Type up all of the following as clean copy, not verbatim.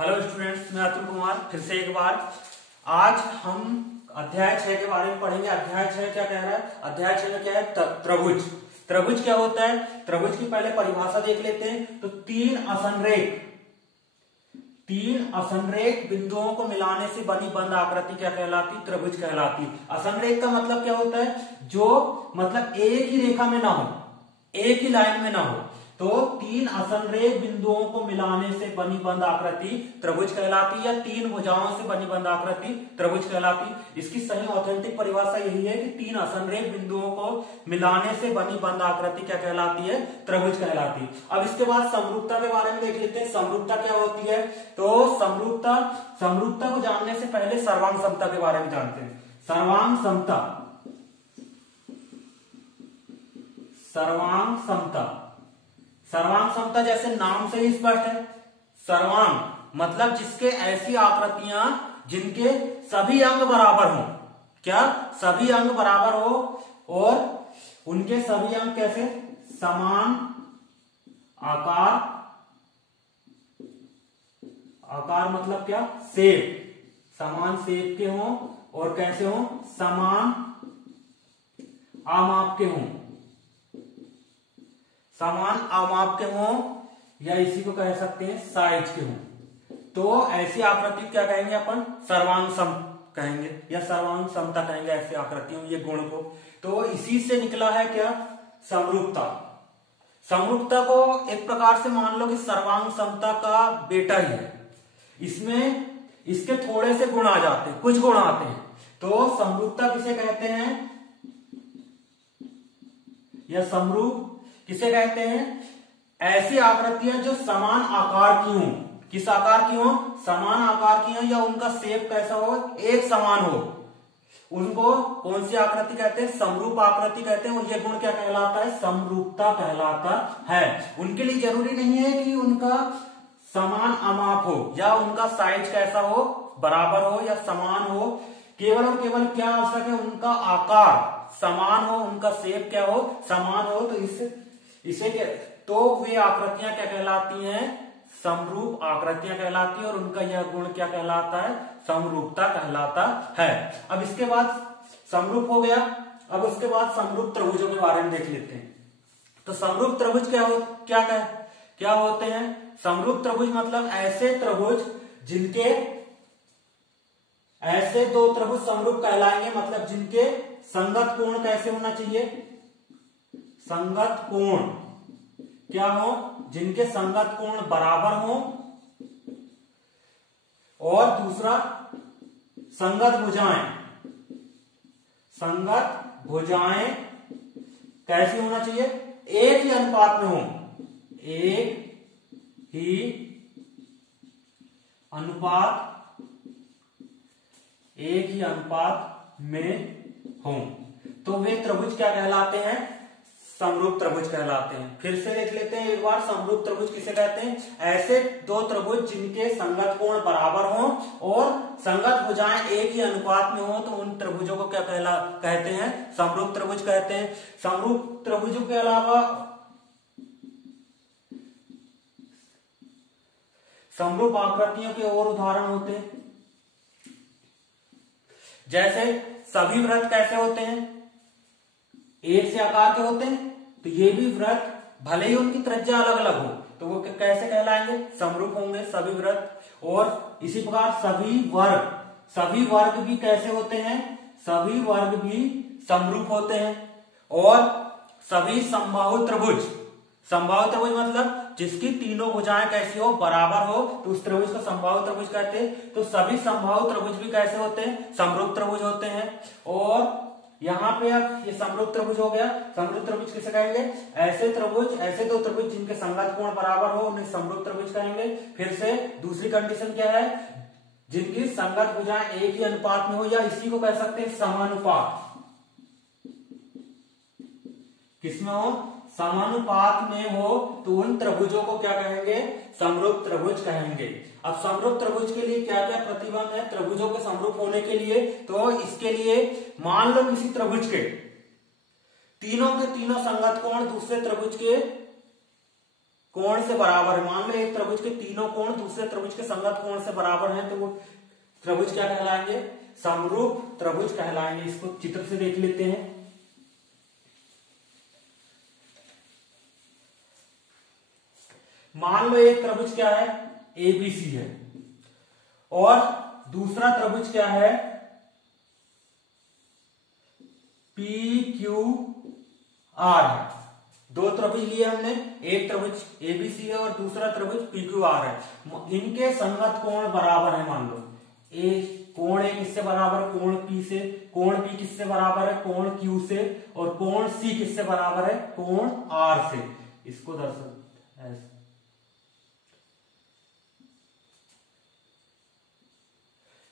Hello students, मैं अतुल कुमार फिर से एक बार। आज हम अध्याय 6 के बारे में पढ़ेंगे। अध्याय 6 क्या कह रहा है? अध्याय 6 में क्या है? त्रिभुज। त्रिभुज क्या होता है? त्रिभुज की पहले परिभाषा देख लेते हैं। तो तीन असंरेख बिंदुओं को मिलाने से बनी बंद आकृति क्या कहलाती? त्रिभुज कहलाती। असंरेख का मतलब क्या होता है? जो मतलब एक ही रेखा में ना हो, एक ही लाइन में ना हो। तो तीन असंरेख बिंदुओं को मिलाने से बनी बंद आकृति त्रिभुज कहलाती, या तीन भुजाओं से बनी बंद आकृति त्रिभुज कहलाती। इसकी सही ऑथेंटिक परिभाषा यही है कि तीन असंरेख बिंदुओं को मिलाने से बनी बंद आकृति क्या कहलाती है? त्रिभुज कहलाती। अब इसके बाद समरूपता के बारे में देख लेते हैं। समरूपता क्या होती है? तो समरूपता को जानने से पहले सर्वांग समता के बारे में जानते हैं। सर्वांग समता जैसे नाम से ही स्पष्ट है। सर्वांग मतलब जिसके ऐसी आकृतियां जिनके सभी अंग बराबर हो। क्या? सभी अंग बराबर हो और उनके सभी अंग कैसे? समान आकार मतलब क्या? शेप। समान शेप के हों और कैसे हों? समान आमाप के हों। समान आमाप के हों, या इसी को कह सकते हैं साइज के हों। तो ऐसी आकृति क्या कहेंगे अपन? सर्वांग सम कहेंगे या सर्वांग समता कहेंगे ऐसी आकृतियों, ये गुण को। तो इसी से निकला है क्या? समरूपता। समरूपता को एक प्रकार से मान लो कि सर्वांग समता का बेटा ही है। इसमें इसके थोड़े से गुण आ जाते हैं, कुछ गुण आते हैं। तो समरूपता किसे कहते हैं? या समरूप किसे कहते हैं? ऐसी आकृतियां जो समान आकार की हों। किस आकार की हों? समान आकार की हों, या उनका शेप कैसा हो? एक समान हो। उनको कौन सी आकृति कहते हैं? समरूप आकृति कहते हैं। और यह गुण क्या कहलाता है? समरूपता कहलाता है। उनके लिए जरूरी नहीं है कि उनका समान आमाप हो, या उनका साइज कैसा हो? बराबर हो या समान हो। केवल और केवल क्या आवश्यक है? उनका आकार समान हो, उनका शेप क्या हो? समान हो। तो तो वे आकृतियां क्या कहलाती हैं? समरूप आकृतियां कहलाती है। और उनका यह गुण क्या कहलाता है? समरूपता कहलाता है। अब इसके बाद समरूप हो गया। अब उसके बाद समरूप त्रिभुजों के बारे में देख लेते हैं। तो समरूप त्रिभुज क्या होते हैं? समरूप त्रिभुज मतलब ऐसे त्रिभुज जिनके ऐसे दो त्रिभुज समरूप कहलाएंगे, मतलब जिनके संगत कोण कैसे होना चाहिए? संगत कोण क्या हो? जिनके संगत कोण बराबर हो। और दूसरा संगत भुजाएं कैसी होना चाहिए? एक ही अनुपात में हो। एक ही अनुपात में हो। तो वे त्रिभुज क्या कहलाते हैं? समरूप त्रिभुज कहलाते हैं। फिर से देख लेते हैं एक बार। समरूप त्रिभुज किसे कहते हैं? ऐसे दो त्रिभुज जिनके संगत कोण बराबर हो और संगत भुजाएं एक ही अनुपात में हो, तो उन त्रिभुजों को क्या कहते हैं? समरूप त्रिभुज कहते हैं। समरूप त्रिभुजों के अलावा समरूप आकृतियों के और उदाहरण होते हैं। जैसे सभी वृत्त कैसे होते हैं? एक से आकार के होते हैं। तो ये भी वृत्त भले ही उनकी त्रिज्या अलग अलग हो, तो वो कैसे कहलाएंगे? समरूप होंगे सभी वृत्त। और इसी प्रकार सभी वर्ग भी कैसे होते हैं? सभी वर्ग भी समरूप होते हैं। और सभी समबाहु त्रिभुज मतलब जिसकी तीनों भुजाएं कैसी हो? बराबर हो, तो उस त्रिभुज को समबाहु त्रिभुज कहते हैं। तो सभी समबाहु त्रिभुज भी कैसे होते हैं? समरूप त्रिभुज होते हैं। और यहां पे अब ये समरूप त्रिभुज हो गया। समरूप त्रिभुज किसे कहेंगे? ऐसे दो त्रिभुज जिनके संगत कोण बराबर हो, उन्हें समरूप त्रिभुज कहेंगे। फिर से दूसरी कंडीशन क्या है? जिनकी संगत भुजाएं एक ही अनुपात में हो, या इसी को कह सकते हैं समानुपात। किसमें हो? समानुपात में हो, तो उन त्रिभुजों को क्या कहेंगे? समरूप त्रिभुज कहेंगे। अब समरूप त्रिभुज के लिए क्या क्या प्रतिबंध है त्रिभुजों के समरूप होने के लिए? तो इसके लिए मान लो किसी त्रिभुज के तीनों संगत कोण दूसरे त्रिभुज के कोण से बराबर है। मान लो एक त्रिभुज के तीनों कोण दूसरे त्रिभुज के संगत कोण से बराबर हैं, तो वो त्रिभुज क्या कहलाएंगे, समरूप त्रिभुज कहलाएंगे। इसको चित्र से देख लेते हैं। मान लो एक त्रिभुज क्या है, एबीसी है, और दूसरा त्रिभुज क्या है, PQR है। दो त्रिभुज लिए हमने, एक त्रिभुज एबीसी है और दूसरा त्रिभुज PQR है। इनके संगत कोण बराबर है। मान लो कोण ए किससे बराबर है, कोण P से, कोण P किससे बराबर है, कोण Q से, और कोण C किससे बराबर है, कोण R से। इसको दर्शाओ ऐसे।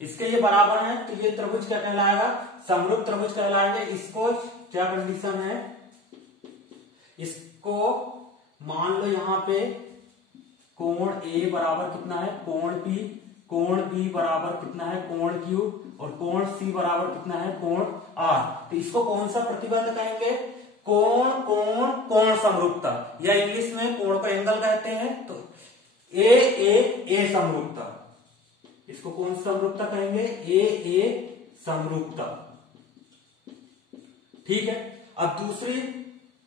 इसके ये बराबर है, तो ये त्रिभुज क्या कहलाएगा, समरूप त्रिभुज कहलाएंगे। इसको क्या कंडीशन है, इसको मान लो यहां पे कोण A बराबर कितना है, कोण P, कोण B बराबर कितना है, कोण Q, और कोण C बराबर कितना है, कोण R। तो इसको कौन सा प्रतिबंध कहेंगे, कोण कोण कोण समरूपता, या इंग्लिश में कोण को एंगल कहते हैं। तो ए समरूपता, इसको कौन सी समरूपता कहेंगे, ए समरूपता। ठीक है। अब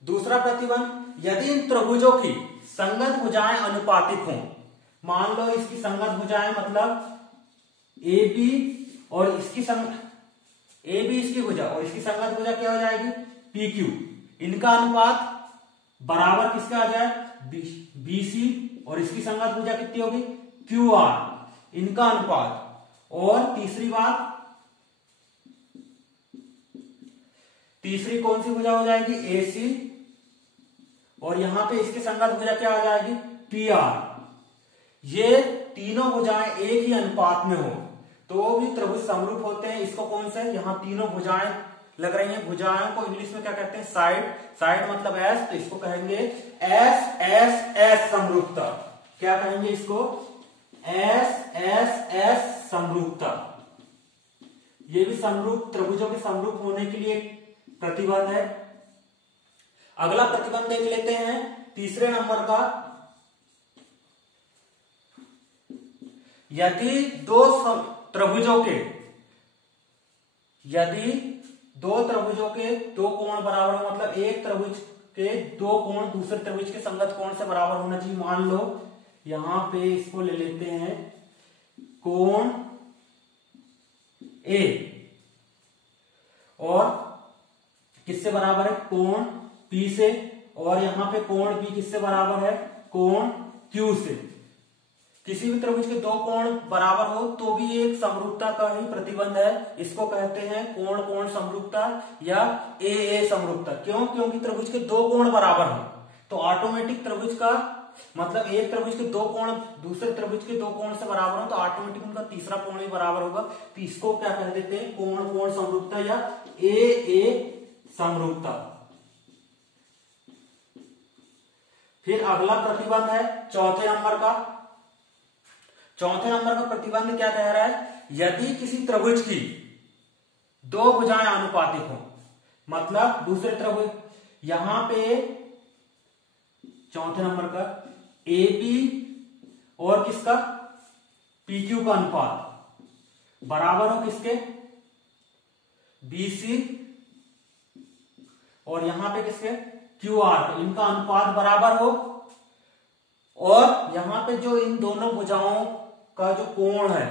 दूसरा प्रतिबंध, यदि इन त्रिभुजों की संगत भुजाएं अनुपातिक हों। मान लो इसकी संगत भुजाएं मतलब ए बी और इसकी भुजा और इसकी संगत भुजा क्या हो जाएगी, पी क्यू। इनका अनुपात बराबर किसका आ जाए, बी सी, और इसकी संगत भुजा कितनी होगी, क्यू आर, इनका अनुपात। और तीसरी कौन सी भुजा हो जाएगी, ए सी, और यहां पे इसकी संगत भुजा क्या आ जाएगी, पी आर। ये तीनों भुजाएं एक ही अनुपात में हो तो भी त्रिभुज समरूप होते हैं। इसको कौन से, यहां तीनों भुजाएं लग रही हैं, भुजाओं को इंग्लिश में क्या कहते हैं, साइड मतलब एस, तो इसको कहेंगे एस एस एस समरूपता। क्या कहेंगे इसको, एस एस एस समरूपता। ये भी समरूप त्रिभुजों के समरूप होने के लिए प्रतिबंध है। अगला प्रतिबंध देख लेते हैं, तीसरे नंबर का। यदि दो त्रिभुजों के दो कोण बराबर हो, मतलब एक त्रिभुज के दो कोण दूसरे त्रिभुज के संगत कोण से बराबर होना चाहिए। मान लो यहां पे इसको ले लेते हैं, कोण ए और किससे बराबर है, कोण P से, और यहां पे कोण B किससे बराबर है, कोण Q से। किसी भी त्रिभुज के दो कोण बराबर हो तो भी एक समरूपता का ही प्रतिबंध है। इसको कहते हैं कोण कोण समरूपता या ए समरूपता। क्यों, क्योंकि त्रिभुज के दो कोण बराबर हो तो ऑटोमेटिक त्रिभुज का मतलब एक त्रिभुज के दो कोण दूसरे त्रिभुज के दो कोण से बराबर हो तो ऑटोमेटिक उनका तीसरा कोण भी बराबर होगा। तो इसको क्या कह देते हैं, कोण कोण समरूपता या ए समरूपता। फिर अगला प्रतिबंध है चौथे नंबर का। चौथे नंबर का प्रतिबंध क्या कह रहा है, यदि किसी त्रिभुज की दो भुजाएं आनुपातिक हो, मतलब दूसरे त्रिभुज, यहां पे चौथे नंबर का ए बी और किसका, पी क्यू का अनुपात बराबर हो किसके, बी सी, और यहां पे किसके, क्यू आर, इनका अनुपात बराबर हो। और यहां पे जो इन दोनों भुजाओं का जो कोण है,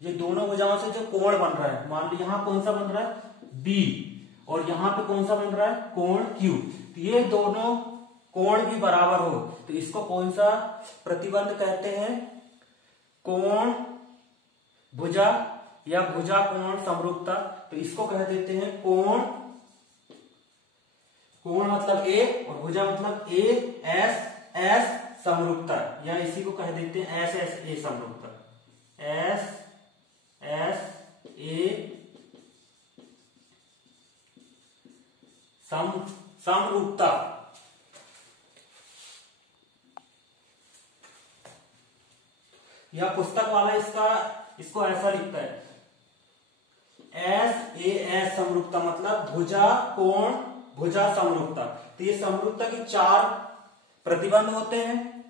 ये दोनों भुजाओं से जो कोण बन रहा है, मान लो यहां कौन सा बन रहा है, बी, और यहां पे कौन सा बन रहा है, कोण क्यू, तो ये दोनों कोण भी बराबर हो तो इसको कौन सा प्रतिबंध कहते हैं, कोण भुजा या भुजा कोण समरूपता। तो इसको कह देते हैं कोण मतलब ए और भुजा मतलब ए एस एस समरूपता, या इसी को कह देते हैं एस एस ए समरूपता, एस एस ए समरूपता। यह पुस्तक वाला इसको ऐसा लिखता है, एस ए एस समरूपता मतलब भुजा कोण भुजा समरूपता। तो ये समरूपता की प्रतिबंध होते हैं।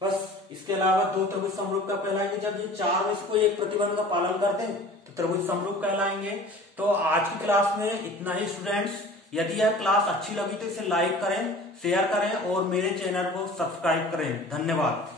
बस इसके अलावा दो त्रिभुज समरूप का कहलाएंगे। जब ये चार इसको एक प्रतिबंध का पालन करते हैं तो त्रिभुज समरूप कहलाएंगे। तो आज की क्लास में इतना ही स्टूडेंट्स। यदि यह क्लास अच्छी लगी तो इसे लाइक करें, शेयर करें और मेरे चैनल को सब्सक्राइब करें। धन्यवाद।